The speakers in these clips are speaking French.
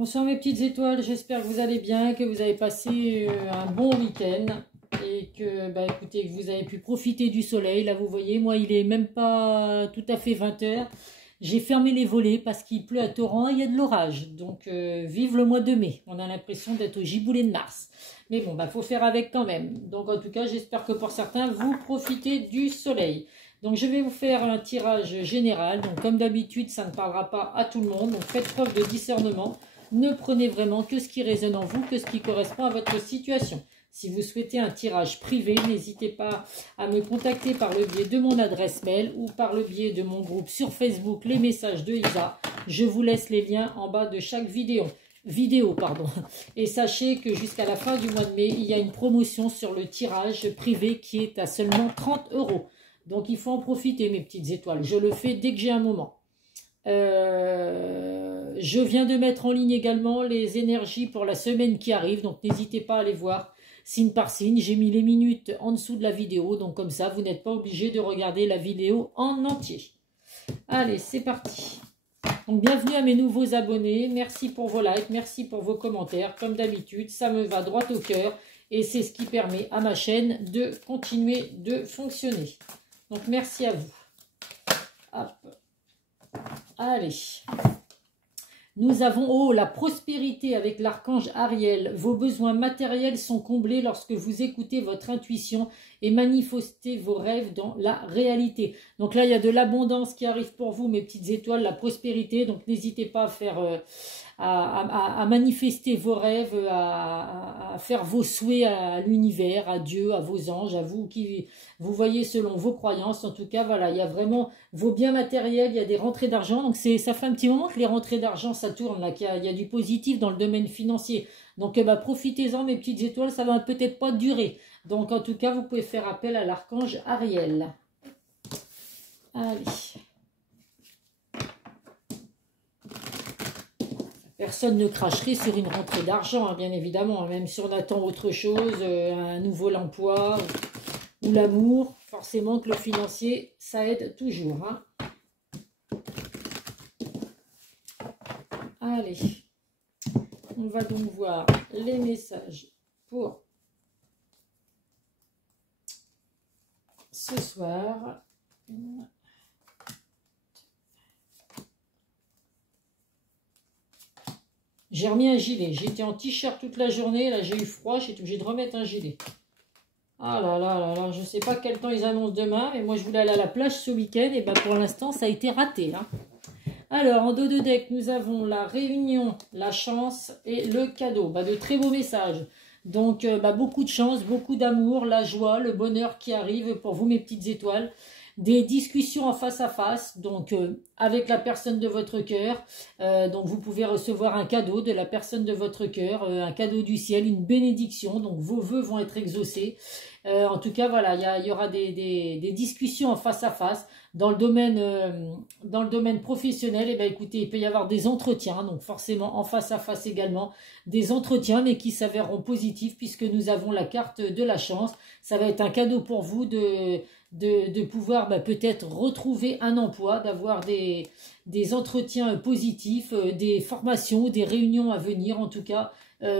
Bonsoir mes petites étoiles, j'espère que vous allez bien, que vous avez passé un bon week-end et que, écoutez, que vous avez pu profiter du soleil. Là, vous voyez, moi, il est même pas tout à fait 20 h. J'ai fermé les volets parce qu'il pleut à torrent et il y a de l'orage. Donc, vive le mois de mai. On a l'impression d'être au giboulet de Mars. Mais bon, faut faire avec quand même. Donc, en tout cas, j'espère que pour certains, vous profitez du soleil. Donc, je vais vous faire un tirage général. Donc, comme d'habitude, ça ne parlera pas à tout le monde. Donc, faites preuve de discernement. Ne prenez vraiment que ce qui résonne en vous, que ce qui correspond à votre situation. Si vous souhaitez un tirage privé, n'hésitez pas à me contacter par le biais de mon adresse mail ou par le biais de mon groupe sur Facebook, les messages de Isa. Je vous laisse les liens en bas de chaque vidéo. Et sachez que jusqu'à la fin du mois de mai, il y a une promotion sur le tirage privé qui est à seulement 30 €. Donc il faut en profiter mes petites étoiles. Je le fais dès que j'ai un moment. Je viens de mettre en ligne également les énergies pour la semaine qui arrive, donc n'hésitez pas à aller voir signe par signe. J'ai mis les minutes en dessous de la vidéo, donc comme ça vous n'êtes pas obligé de regarder la vidéo en entier. Allez, c'est parti. Donc bienvenue à mes nouveaux abonnés, merci pour vos likes, merci pour vos commentaires. Comme d'habitude, ça me va droit au cœur et c'est ce qui permet à ma chaîne de continuer de fonctionner. Donc merci à vous. Hop. Allez, nous avons la prospérité avec l'archange Ariel. Vos besoins matériels sont comblés lorsque vous écoutez votre intuition et manifestez vos rêves dans la réalité. Donc là, il y a de l'abondance qui arrive pour vous, mes petites étoiles, la prospérité. Donc n'hésitez pas à faire, à manifester vos rêves, à faire vos souhaits à l'univers, à Dieu, à vos anges, à vous qui vous voyez selon vos croyances. En tout cas, voilà, il y a vraiment vos biens matériels, il y a des rentrées d'argent. Donc ça fait un petit moment que les rentrées d'argent, ça tourne, là, qu'il y a du positif dans le domaine financier. Donc profitez-en, mes petites étoiles, ça va peut-être pas durer. Donc en tout cas, vous pouvez faire appel à l'archange Ariel. Allez. Personne ne cracherait sur une rentrée d'argent, hein, bien évidemment. Même si on attend autre chose, un nouveau emploi ou l'amour, forcément que le financier, ça aide toujours. Hein. Allez, on va donc voir les messages pour ce soir. J'ai remis un gilet. J'étais en t-shirt toute la journée. Là, j'ai eu froid. J'ai été obligée de remettre un gilet. Ah là là là là. Je ne sais pas quel temps ils annoncent demain. Mais moi, je voulais aller à la plage ce week-end. Et pour l'instant, ça a été raté. Hein. Alors, en dos de deck, nous avons la réunion, la chance et le cadeau. De très beaux messages. Donc, beaucoup de chance, beaucoup d'amour, la joie, le bonheur qui arrive pour vous, mes petites étoiles. Des discussions en face à face, donc avec la personne de votre cœur. Donc vous pouvez recevoir un cadeau de la personne de votre cœur, un cadeau du ciel, une bénédiction. Donc vos vœux vont être exaucés. En tout cas, voilà, il y aura des discussions en face à face. Dans le domaine professionnel, écoutez, il peut y avoir des entretiens, donc forcément en face à face également, des entretiens, mais qui s'avèreront positifs puisque nous avons la carte de la chance. Ça va être un cadeau pour vous de pouvoir peut-être retrouver un emploi, d'avoir des entretiens positifs, des formations, des réunions à venir, en tout cas,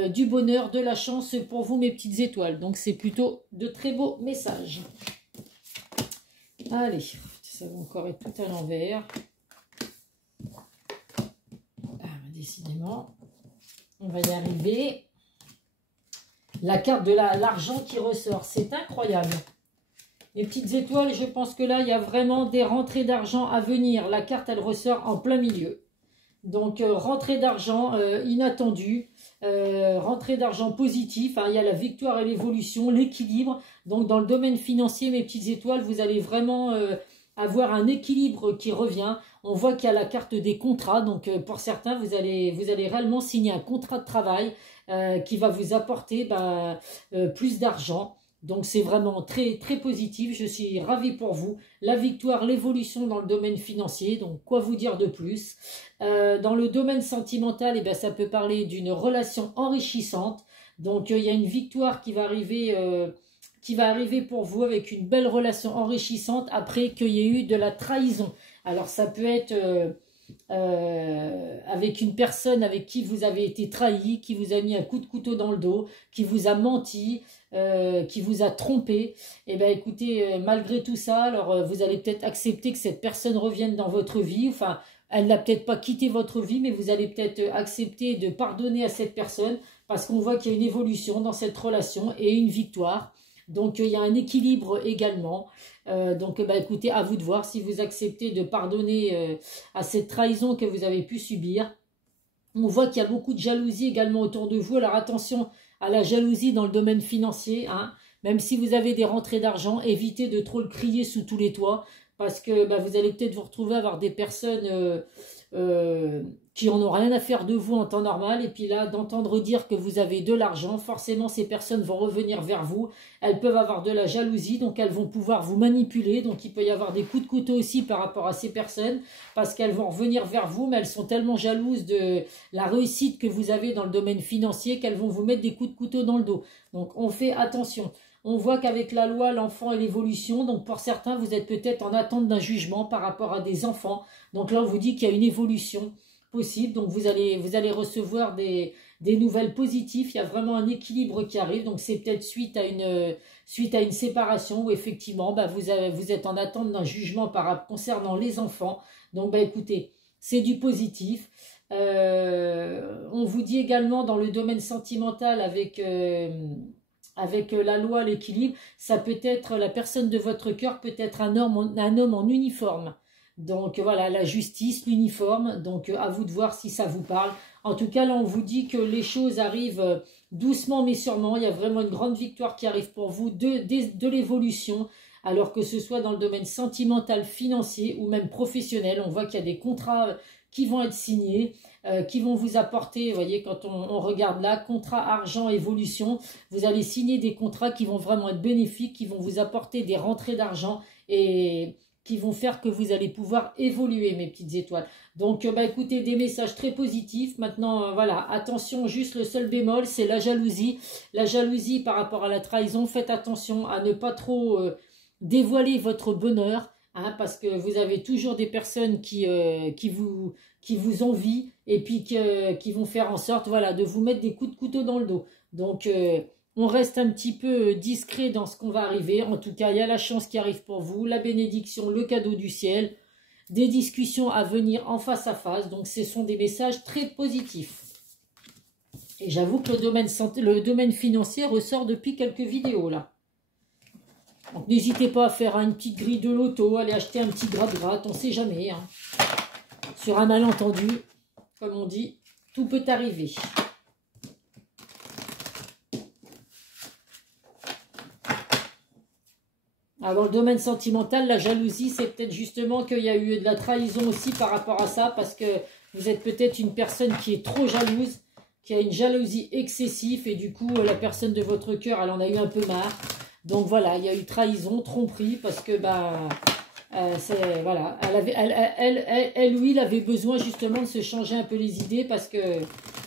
du bonheur, de la chance pour vous, mes petites étoiles. Donc, c'est plutôt de très beaux messages. Allez, ça va encore être tout à l'envers. Décidément, on va y arriver. La carte de l'argent qui ressort, c'est incroyable. Les petites étoiles, je pense que là, il y a vraiment des rentrées d'argent à venir. La carte, elle ressort en plein milieu. Donc, rentrée d'argent inattendue, rentrée d'argent positif. Hein, il y a la victoire et l'évolution, l'équilibre. Donc, dans le domaine financier, mes petites étoiles, vous allez vraiment avoir un équilibre qui revient. On voit qu'il y a la carte des contrats. Donc, pour certains, vous allez réellement signer un contrat de travail qui va vous apporter plus d'argent. Donc, c'est vraiment très, très positif. Je suis ravie pour vous. La victoire, l'évolution dans le domaine financier. Donc, quoi vous dire de plus? Dans le domaine sentimental, ça peut parler d'une relation enrichissante. Donc, il y a une victoire qui va arriver pour vous avec une belle relation enrichissante après qu'il y ait eu de la trahison. Alors, ça peut être avec une personne avec qui vous avez été trahi, qui vous a mis un coup de couteau dans le dos, qui vous a menti, qui vous a trompé, et bien écoutez, malgré tout ça, alors vous allez peut-être accepter que cette personne revienne dans votre vie, enfin, elle n'a peut-être pas quitté votre vie, mais vous allez peut-être accepter de pardonner à cette personne, parce qu'on voit qu'il y a une évolution dans cette relation et une victoire. Donc il y a un équilibre également. Donc bah, écoutez, à vous de voir si vous acceptez de pardonner à cette trahison que vous avez pu subir. On voit qu'il y a beaucoup de jalousie également autour de vous. Alors attention à la jalousie dans le domaine financier, hein. Même si vous avez des rentrées d'argent, évitez de trop le crier sous tous les toits, parce que bah, vous allez peut-être vous retrouver à avoir des personnes qui en ont rien à faire de vous en temps normal, et puis là, d'entendre dire que vous avez de l'argent, forcément ces personnes vont revenir vers vous, elles peuvent avoir de la jalousie, donc elles vont pouvoir vous manipuler, donc il peut y avoir des coups de couteau aussi par rapport à ces personnes, parce qu'elles vont revenir vers vous, mais elles sont tellement jalouses de la réussite que vous avez dans le domaine financier qu'elles vont vous mettre des coups de couteau dans le dos. Donc on fait attention. On voit qu'avec la loi, l'enfant et l'évolution, donc pour certains, vous êtes peut-être en attente d'un jugement par rapport à des enfants. Donc là, on vous dit qu'il y a une évolution possible. Donc vous allez recevoir des nouvelles positives. Il y a vraiment un équilibre qui arrive. Donc c'est peut-être suite à une séparation où effectivement, bah, vous êtes en attente d'un jugement concernant les enfants. Donc bah, écoutez, c'est du positif. On vous dit également dans le domaine sentimental avec la loi, l'équilibre, ça peut être la personne de votre cœur, peut être un homme en uniforme. Donc voilà, la justice, l'uniforme, donc à vous de voir si ça vous parle. En tout cas, là, on vous dit que les choses arrivent doucement mais sûrement. Il y a vraiment une grande victoire qui arrive pour vous, de l'évolution, alors que ce soit dans le domaine sentimental, financier ou même professionnel. On voit qu'il y a des contrats qui vont être signés, qui vont vous apporter, vous voyez, quand on regarde là, contrat, argent, évolution, vous allez signer des contrats qui vont vraiment être bénéfiques, qui vont vous apporter des rentrées d'argent et qui vont faire que vous allez pouvoir évoluer, mes petites étoiles. Donc, bah, écoutez, des messages très positifs. Maintenant, voilà, attention, juste le seul bémol, c'est la jalousie. La jalousie par rapport à la trahison, faites attention à ne pas trop dévoiler votre bonheur, hein, parce que vous avez toujours des personnes qui vous envient et puis qui vont faire en sorte, voilà, de vous mettre des coups de couteau dans le dos. Donc, on reste un petit peu discret dans ce qu'on va arriver. En tout cas, il y a la chance qui arrive pour vous, la bénédiction, le cadeau du ciel, des discussions à venir en face à face. Donc, ce sont des messages très positifs. Et j'avoue que le domaine financier ressort depuis quelques vidéos, là. Donc, n'hésitez pas à faire une petite grille de loto, aller acheter un petit gratte-gratte, on ne sait jamais, hein. Sur un malentendu, comme on dit, tout peut arriver. Alors, le domaine sentimental, la jalousie, c'est peut-être justement qu'il y a eu de la trahison aussi par rapport à ça, parce que vous êtes peut-être une personne qui est trop jalouse, qui a une jalousie excessive, et du coup, la personne de votre cœur, elle en a eu un peu marre. Donc voilà, il y a eu trahison, tromperie, parce que, bah, voilà, elle ou il avait besoin justement de se changer un peu les idées, parce que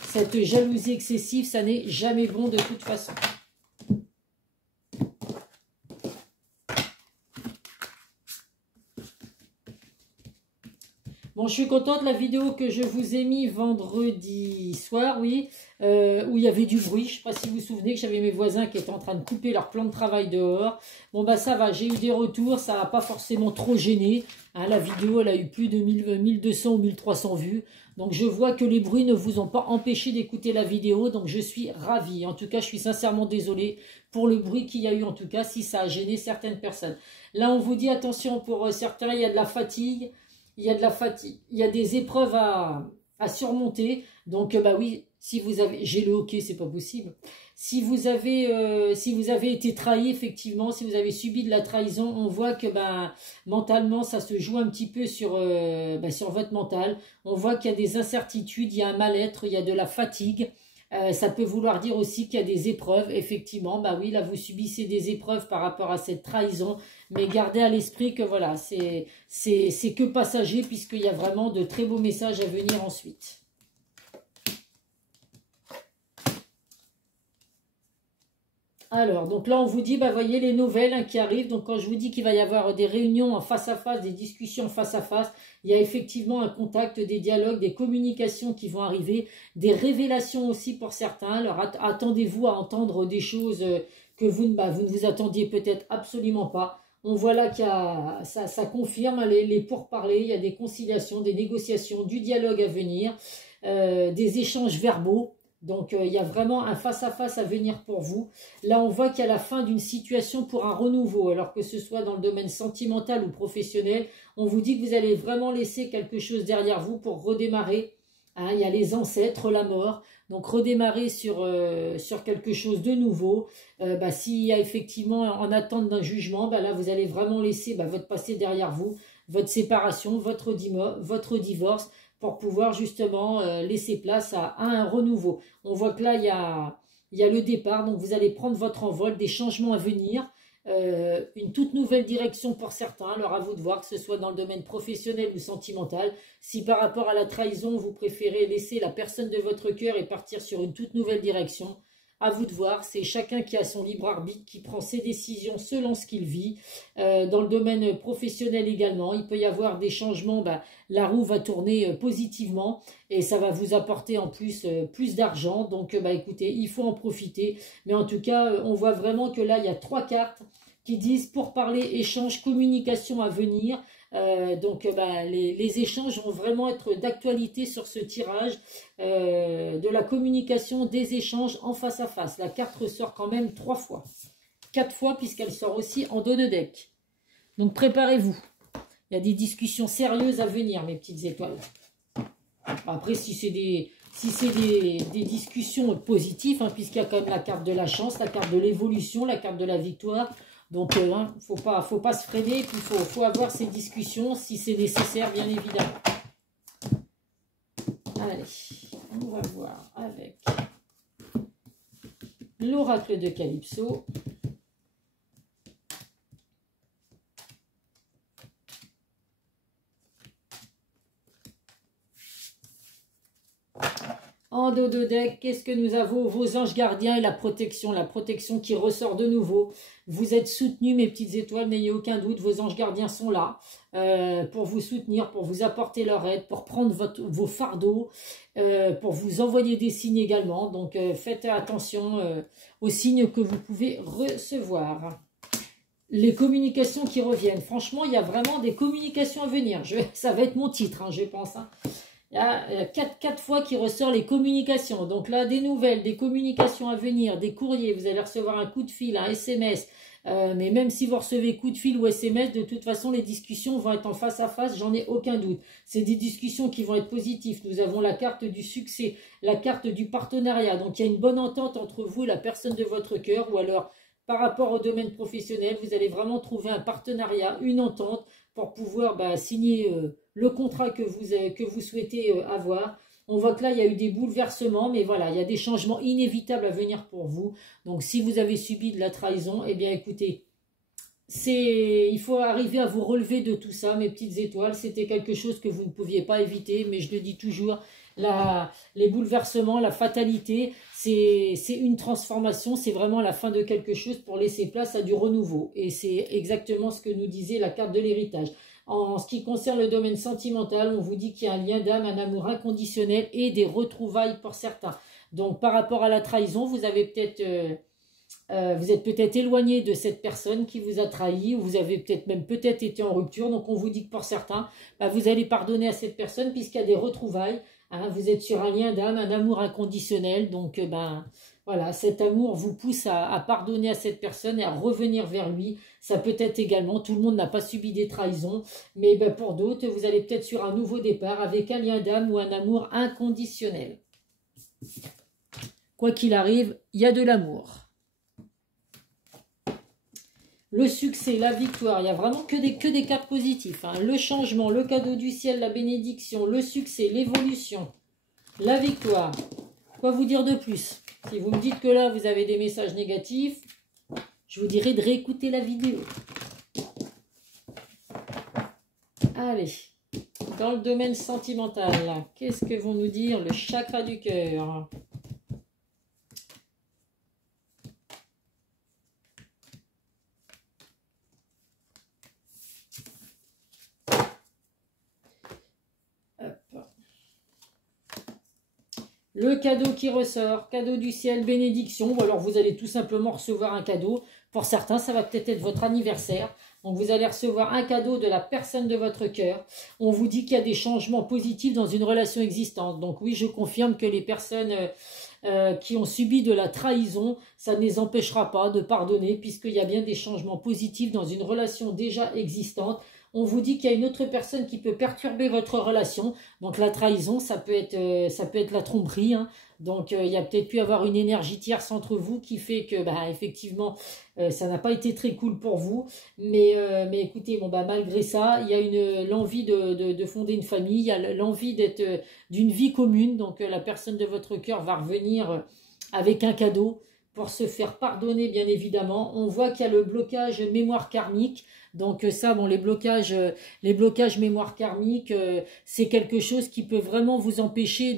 cette jalousie excessive, ça n'est jamais bon de toute façon. Bon, je suis contente de la vidéo que je vous ai mis vendredi soir, oui, où il y avait du bruit. Je ne sais pas si vous vous souvenez que j'avais mes voisins qui étaient en train de couper leur plan de travail dehors. Bon, bah ça va, j'ai eu des retours, ça n'a pas forcément trop gêné. Hein, la vidéo, elle a eu plus de 1200 ou 1300 vues. Donc, je vois que les bruits ne vous ont pas empêché d'écouter la vidéo. Donc, je suis ravie. En tout cas, je suis sincèrement désolée pour le bruit qu'il y a eu, en tout cas, si ça a gêné certaines personnes. Là, on vous dit, attention, pour certains, il y a de la fatigue. Il y a de la fatigue, il y a des épreuves à surmonter. Donc, bah oui, si vous avez, j'ai le hockey, c'est pas possible. Si vous avez été trahi, effectivement, si vous avez subi de la trahison, on voit que bah, mentalement, ça se joue un petit peu sur votre mental. On voit qu'il y a des incertitudes, il y a un mal-être, il y a de la fatigue. Ça peut vouloir dire aussi qu'il y a des épreuves. Effectivement, bah oui, là, vous subissez des épreuves par rapport à cette trahison. Mais gardez à l'esprit que voilà, c'est que passager, puisqu'il y a vraiment de très beaux messages à venir ensuite. Alors, donc là, on vous dit, bah, voyez les nouvelles hein, qui arrivent. Donc, quand je vous dis qu'il va y avoir des réunions en face à face, des discussions face à face, il y a effectivement un contact, des dialogues, des communications qui vont arriver, des révélations aussi pour certains. Alors, attendez-vous à entendre des choses que vous ne vous attendiez peut-être absolument pas. On voit là qu'il y a, ça confirme hein, les pourparlers, il y a des conciliations, des négociations, du dialogue à venir, des échanges verbaux. Donc, il y a vraiment un face-à-face à venir pour vous. Là, on voit qu'il y a la fin d'une situation pour un renouveau. Alors que ce soit dans le domaine sentimental ou professionnel, on vous dit que vous allez vraiment laisser quelque chose derrière vous pour redémarrer. Hein, il y a les ancêtres, la mort. Donc, redémarrer sur quelque chose de nouveau. S'il y a effectivement en attente d'un jugement, là, vous allez vraiment laisser votre passé derrière vous, votre séparation, votre divorce, pour pouvoir justement laisser place à un renouveau. On voit que là, il y a le départ, donc vous allez prendre votre envol, des changements à venir, une toute nouvelle direction pour certains. Alors à vous de voir, que ce soit dans le domaine professionnel ou sentimental. Si par rapport à la trahison, vous préférez laisser la personne de votre cœur et partir sur une toute nouvelle direction, à vous de voir, c'est chacun qui a son libre arbitre, qui prend ses décisions selon ce qu'il vit. Dans le domaine professionnel également, il peut y avoir des changements, la roue va tourner positivement et ça va vous apporter en plus plus d'argent. Donc écoutez, il faut en profiter. Mais en tout cas, on voit vraiment que là, il y a 3 cartes qui disent pour parler, échange, communication à venir. Les échanges vont vraiment être d'actualité sur ce tirage, de la communication, des échanges en face à face. La carte ressort quand même 3 fois, 4 fois puisqu'elle sort aussi en dos de deck. Donc préparez-vous. Il y a des discussions sérieuses à venir, mes petites étoiles. Après, si c'est des discussions positives, hein, puisqu'il y a quand même la carte de la chance, la carte de l'évolution, la carte de la victoire. Donc, faut pas se freiner, puis faut avoir ces discussions si c'est nécessaire, bien évidemment. Allez, on va voir avec l'oracle de Calypso. En dos de deck, qu'est-ce que nous avons? Vos anges gardiens et la protection qui ressort de nouveau. Vous êtes soutenus, mes petites étoiles, n'ayez aucun doute, vos anges gardiens sont là pour vous soutenir, pour vous apporter leur aide, pour prendre vos fardeaux, pour vous envoyer des signes également. Donc faites attention aux signes que vous pouvez recevoir. Les communications qui reviennent. Franchement, il y a vraiment des communications à venir. Ça va être mon titre, hein, je pense. Hein. Il y a 4 fois qui ressort les communications. Donc là, des nouvelles, des communications à venir, des courriers. Vous allez recevoir un coup de fil, un SMS. Mais même si vous recevez coup de fil ou SMS, de toute façon, les discussions vont être en face à face, j'en ai aucun doute. C'est des discussions qui vont être positives. Nous avons la carte du succès, la carte du partenariat. Donc, il y a une bonne entente entre vous et la personne de votre cœur. Ou alors, par rapport au domaine professionnel, vous allez vraiment trouver un partenariat, une entente pour pouvoir signer le contrat que vous souhaitez avoir. On voit que là, il y a eu des bouleversements, mais voilà, il y a des changements inévitables à venir pour vous. Donc, si vous avez subi de la trahison, eh bien, écoutez, il faut arriver à vous relever de tout ça, mes petites étoiles. C'était quelque chose que vous ne pouviez pas éviter, mais je le dis toujours, les bouleversements, la fatalité, c'est une transformation, c'est vraiment la fin de quelque chose pour laisser place à du renouveau. Et c'est exactement ce que nous disait la carte de l'héritage. En ce qui concerne le domaine sentimental, on vous dit qu'il y a un lien d'âme, un amour inconditionnel et des retrouvailles pour certains. Donc, par rapport à la trahison, vous êtes peut-être éloigné de cette personne qui vous a trahi, ou vous avez peut-être été en rupture. Donc, on vous dit que pour certains, vous allez pardonner à cette personne puisqu'il y a des retrouvailles. Hein, vous êtes sur un lien d'âme, un amour inconditionnel. Donc, voilà, cet amour vous pousse à pardonner à cette personne et à revenir vers lui. Ça peut être également, tout le monde n'a pas subi des trahisons, mais pour d'autres, vous allez peut-être sur un nouveau départ avec un lien d'âme ou un amour inconditionnel. Quoi qu'il arrive, il y a de l'amour. Le succès, la victoire, il n'y a vraiment que des cartes positives. Hein. Le changement, le cadeau du ciel, la bénédiction, le succès, l'évolution, la victoire. Quoi vous dire de plus? Si vous me dites que là, vous avez des messages négatifs, je vous dirai de réécouter la vidéo. Allez, dans le domaine sentimental, qu'est-ce que vont nous dire le chakra du cœur? Le cadeau qui ressort, cadeau du ciel, bénédiction, ou alors vous allez tout simplement recevoir un cadeau. Pour certains, ça va peut-être être votre anniversaire. Donc vous allez recevoir un cadeau de la personne de votre cœur. On vous dit qu'il y a des changements positifs dans une relation existante. Donc oui, je confirme que les personnes qui ont subi de la trahison, ça ne les empêchera pas de pardonner puisqu'il y a bien des changements positifs dans une relation déjà existante. On vous dit qu'il y a une autre personne qui peut perturber votre relation. Donc la trahison, ça peut être la tromperie, hein. Donc il y a peut-être pu avoir une énergie tierce entre vous qui fait que, bah, effectivement, ça n'a pas été très cool pour vous. Mais écoutez, bon, bah, malgré ça, il y a l'envie de fonder une famille, il y a l'envie d'être d'une vie commune. Donc la personne de votre cœur va revenir avec un cadeau pour se faire pardonner, bien évidemment. On voit qu'il y a le blocage mémoire karmique. Donc ça, bon, les blocages mémoire karmique, c'est quelque chose qui peut vraiment vous empêcher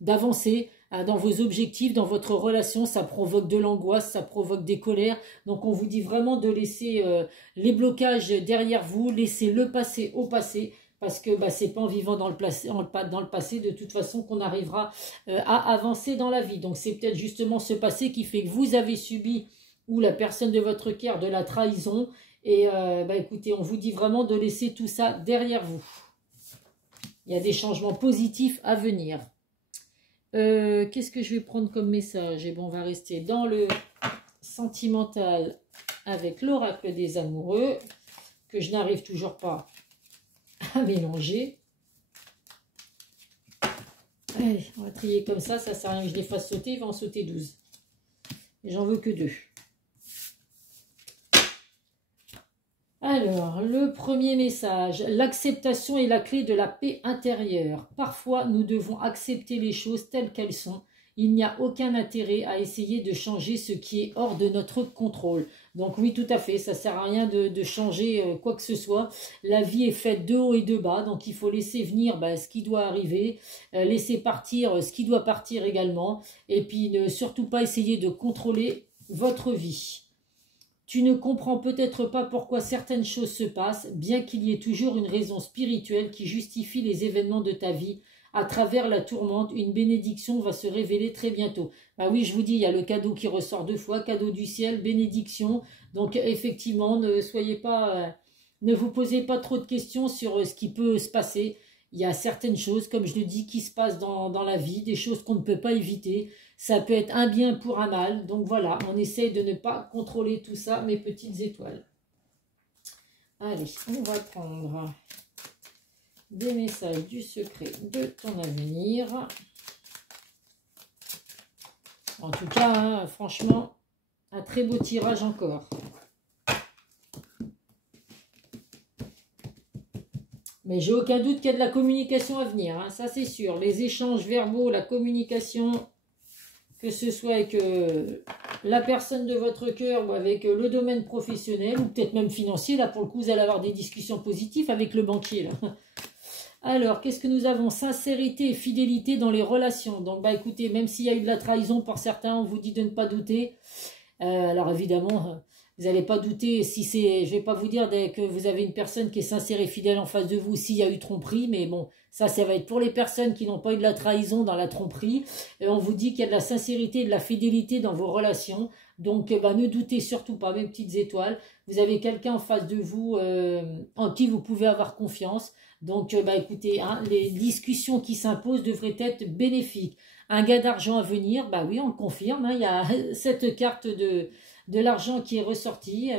d'avancer dans vos objectifs, dans votre relation. Ça provoque de l'angoisse, ça provoque des colères. Donc on vous dit vraiment de laisser les blocages derrière vous, laisser le passé au passé. Parce que bah, c'est pas en vivant dans le passé de toute façon qu'on arrivera à avancer dans la vie. Donc c'est peut-être justement ce passé qui fait que vous avez subi, ou la personne de votre cœur, de la trahison. Et bah, écoutez, on vous dit vraiment de laisser tout ça derrière vous. Il y a des changements positifs à venir. Qu'est-ce que je vais prendre comme message? Et bon, on va rester dans le sentimental avec l'oracle des amoureux, que je n'arrive toujours pas à mélanger. Allez, on va trier comme ça sert à rien que je les fasse sauter, il va en sauter 12. Et j'en veux que 2. Alors, le premier message, l'acceptation est la clé de la paix intérieure. Parfois, nous devons accepter les choses telles qu'elles sont. Il n'y a aucun intérêt à essayer de changer ce qui est hors de notre contrôle. Donc oui, tout à fait, ça ne sert à rien de changer quoi que ce soit. La vie est faite de haut et de bas, donc il faut laisser venir ce qui doit arriver, laisser partir ce qui doit partir également, et puis ne surtout pas essayer de contrôler votre vie. Tu ne comprends peut-être pas pourquoi certaines choses se passent, bien qu'il y ait toujours une raison spirituelle qui justifie les événements de ta vie. À travers la tourmente, une bénédiction va se révéler très bientôt. Bah oui, je vous dis, il y a le cadeau qui ressort 2 fois, cadeau du ciel, bénédiction. Donc effectivement, ne vous posez pas trop de questions sur ce qui peut se passer. Il y a certaines choses, comme je le dis, qui se passent dans la vie, des choses qu'on ne peut pas éviter. Ça peut être un bien pour un mal. Donc voilà, on essaye de ne pas contrôler tout ça, mes petites étoiles. Allez, on va prendre des messages du secret de ton avenir. En tout cas, hein, franchement, un très beau tirage encore. Mais j'ai aucun doute qu'il y a de la communication à venir, hein, ça c'est sûr. Les échanges verbaux, la communication, que ce soit avec la personne de votre cœur ou avec le domaine professionnel, ou peut-être même financier, là pour le coup vous allez avoir des discussions positives avec le banquier là. Alors, qu'est-ce que nous avons? Sincérité et fidélité dans les relations. Donc, bah écoutez, même s'il y a eu de la trahison pour certains, on vous dit de ne pas douter. Alors, évidemment, vous n'allez pas douter si c'est... Je ne vais pas vous dire que vous avez une personne qui est sincère et fidèle en face de vous s'il y a eu tromperie, mais bon, ça va être pour les personnes qui n'ont pas eu de la trahison dans la tromperie. On vous dit qu'il y a de la sincérité et de la fidélité dans vos relations. Donc, bah, ne doutez surtout pas, mes petites étoiles. Vous avez quelqu'un en face de vous en qui vous pouvez avoir confiance. Donc, bah, écoutez, hein, les discussions qui s'imposent devraient être bénéfiques. Un gain d'argent à venir, bah oui, on le confirme. Hein, il y a cette carte de l'argent qui est ressortie.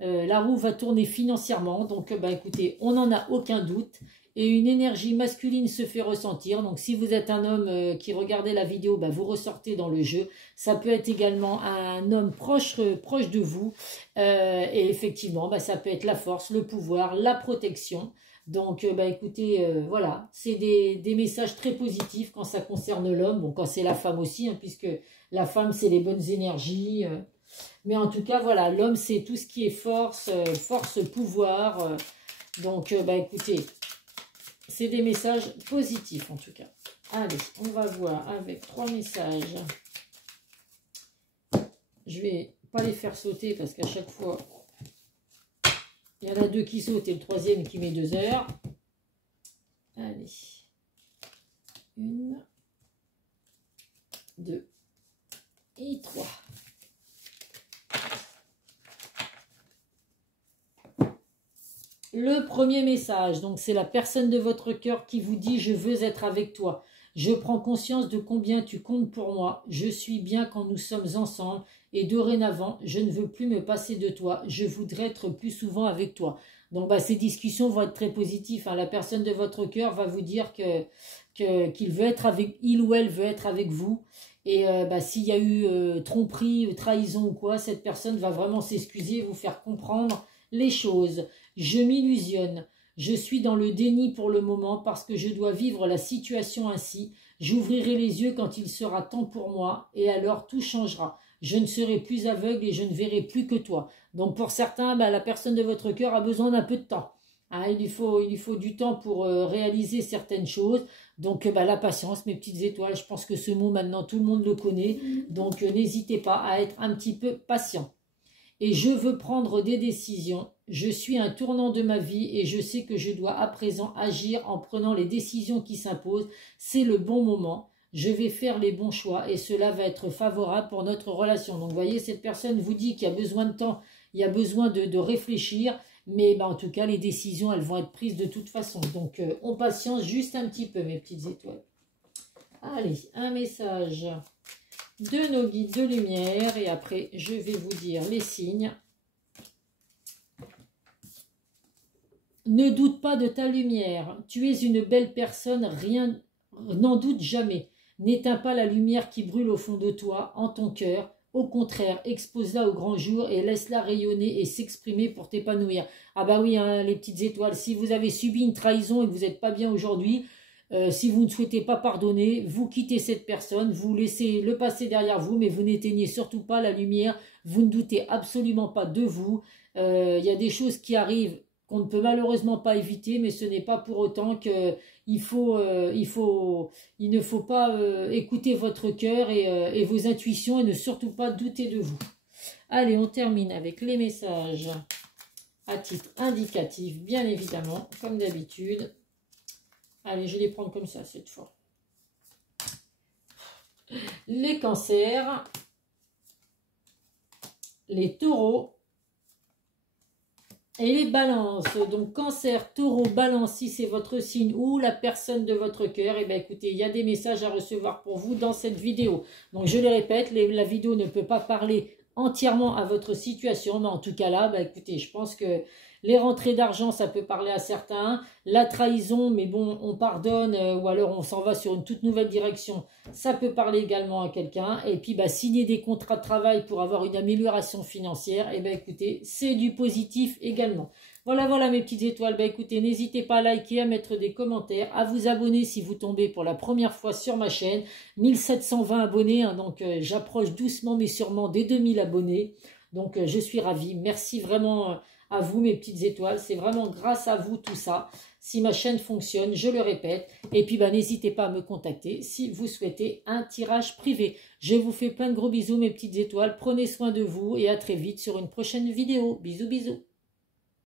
La roue va tourner financièrement. Donc, bah, écoutez, on n'en a aucun doute. Et une énergie masculine se fait ressentir. Donc, si vous êtes un homme qui regardait la vidéo, bah, vous ressortez dans le jeu. Ça peut être également un homme proche de vous. Et effectivement, bah, ça peut être la force, le pouvoir, la protection. Donc, bah, écoutez, voilà, c'est des messages très positifs quand ça concerne l'homme. Bon, quand c'est la femme aussi, hein, puisque la femme, c'est les bonnes énergies. Mais en tout cas, voilà, l'homme, c'est tout ce qui est force, pouvoir. Donc, bah, écoutez, c'est des messages positifs, en tout cas. Allez, on va voir avec 3 messages. Je vais pas les faire sauter parce qu'à chaque fois... Il y en a 2 qui sautent et le 3e qui met 2 heures. Allez. 1. 2 et 3. Le premier message, donc c'est la personne de votre cœur qui vous dit « Je veux être avec toi. Je prends conscience de combien tu comptes pour moi. Je suis bien quand nous sommes ensemble et dorénavant, je ne veux plus me passer de toi. Je voudrais être plus souvent avec toi. » Donc ces discussions vont être très positives. Hein. La personne de votre cœur va vous dire qu'il veut être avec, il ou elle veut être avec vous. Et s'il y a eu tromperie, trahison ou quoi, cette personne va vraiment s'excuser et vous faire comprendre les choses. Je m'illusionne. Je suis dans le déni pour le moment parce que je dois vivre la situation ainsi. J'ouvrirai les yeux quand il sera temps pour moi et alors tout changera. Je ne serai plus aveugle et je ne verrai plus que toi. Donc pour certains, la personne de votre cœur a besoin d'un peu de temps. Hein, il lui faut du temps pour réaliser certaines choses. Donc la patience, mes petites étoiles, je pense que ce mot maintenant tout le monde le connaît. Donc n'hésitez pas à être un petit peu patient. Et je veux prendre des décisions. Je suis un tournant de ma vie et je sais que je dois à présent agir en prenant les décisions qui s'imposent. C'est le bon moment. Je vais faire les bons choix et cela va être favorable pour notre relation. Donc vous voyez, cette personne vous dit qu'il y a besoin de temps, il y a besoin de réfléchir. Mais en tout cas, les décisions, elles vont être prises de toute façon. Donc on patiente juste un petit peu, mes petites étoiles. Allez, un message de nos guides de lumière et après je vais vous dire les signes. Ne doute pas de ta lumière, tu es une belle personne, rien, n'en doute jamais. N'éteins pas la lumière qui brûle au fond de toi, en ton cœur. Au contraire, expose-la au grand jour et laisse-la rayonner et s'exprimer pour t'épanouir. Ah bah oui, hein, les petites étoiles, si vous avez subi une trahison et que vous n'êtes pas bien aujourd'hui, si vous ne souhaitez pas pardonner, vous quittez cette personne, vous laissez le passé derrière vous, mais vous n'éteignez surtout pas la lumière, vous ne doutez absolument pas de vous. Il y a des choses qui arrivent qu'on ne peut malheureusement pas éviter, mais ce n'est pas pour autant qu'il ne faut pas écouter votre cœur et vos intuitions et ne surtout pas douter de vous. Allez, on termine avec les messages à titre indicatif, bien évidemment, comme d'habitude. Allez, je vais les prendre comme ça cette fois. Les cancers, les taureaux et les balances. Donc cancer, taureau, balance, si c'est votre signe ou la personne de votre cœur, et bien écoutez, il y a des messages à recevoir pour vous dans cette vidéo. Donc je le répète, la vidéo ne peut pas parler entièrement à votre situation, mais en tout cas là, écoutez, je pense que les rentrées d'argent, ça peut parler à certains. La trahison, mais bon, on pardonne ou alors on s'en va sur une toute nouvelle direction. Ça peut parler également à quelqu'un. Et puis, signer des contrats de travail pour avoir une amélioration financière. Et bien, écoutez, c'est du positif également. Voilà, voilà mes petites étoiles. Écoutez, n'hésitez pas à liker, à mettre des commentaires, à vous abonner si vous tombez pour la première fois sur ma chaîne. 1720 abonnés, hein, donc j'approche doucement mais sûrement des 2000 abonnés. Donc, je suis ravie. Merci vraiment à vous mes petites étoiles, c'est vraiment grâce à vous tout ça, si ma chaîne fonctionne, je le répète, et puis n'hésitez pas à me contacter si vous souhaitez un tirage privé. Je vous fais plein de gros bisous mes petites étoiles, prenez soin de vous et à très vite sur une prochaine vidéo. Bisous bisous.